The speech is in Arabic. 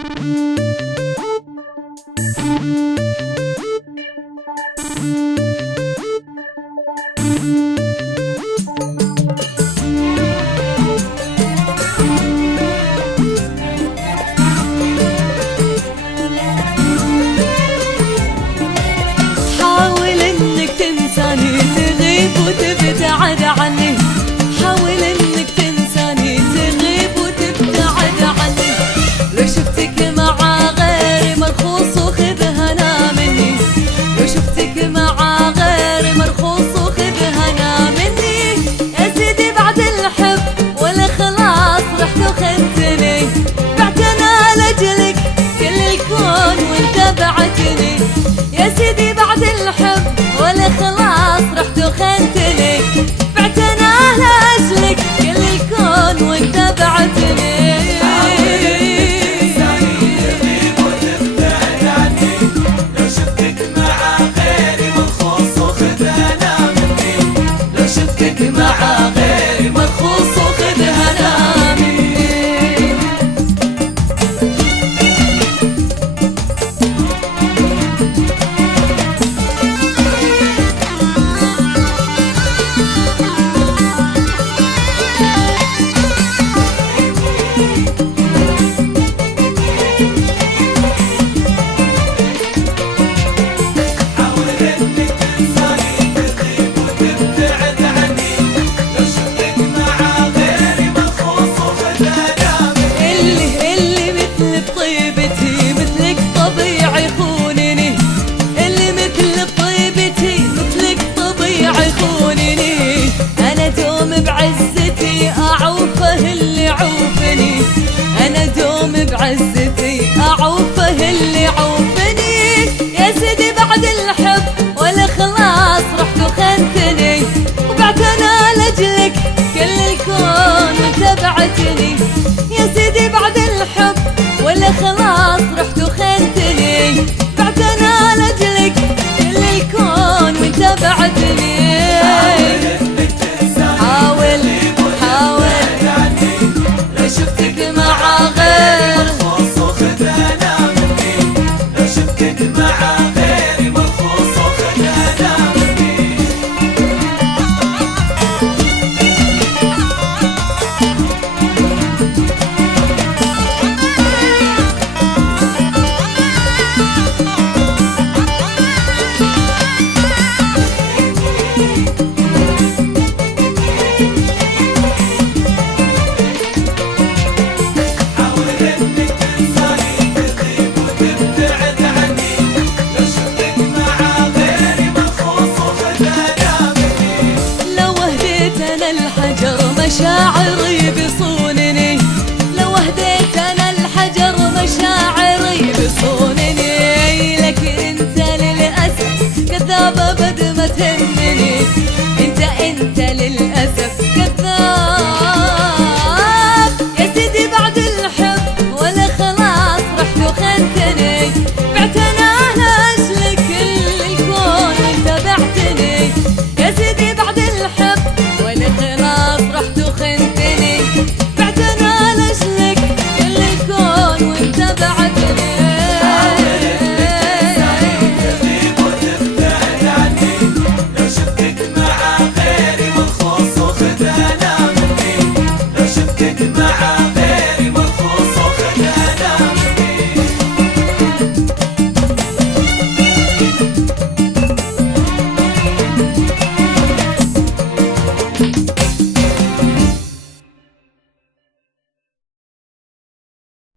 حاول انك تنساني تغيب وتبتعد عني، حاول انك تنساني تغيب وتبتعد عني. لو شفتك مع غيري مرخوص وخذها انا مني، لو شفتك مع غيري مرخوص وخذها انا مني. يا سيدي بعد الحب ولا خلاص رحت وخنتني، بعت انا لاجلك كل الكون وانت بعتني. يا سيدي بعد الحب ولا خلاص رحت وخنتني، بعت انا لاجلك كل الكون وانت بعتني. مع غيري مرخوص وخذها انا مني. بعزتي أعوفه اللي عوفني. يا سيدي بعد الحب ولا خلاص رحت وخنتني، وبعت أنا لأجلك كل الكون وانت بعتني. يا سيدي بعد الحب ولا خلاص رحت وخنتني، بعت أنا لأجلك كل الكون وانت بعتني. شفتك مع غير مرخوص وخذها انا مني، لو شفتك مع غيري مرخوص وخذها انا مني. مشاعر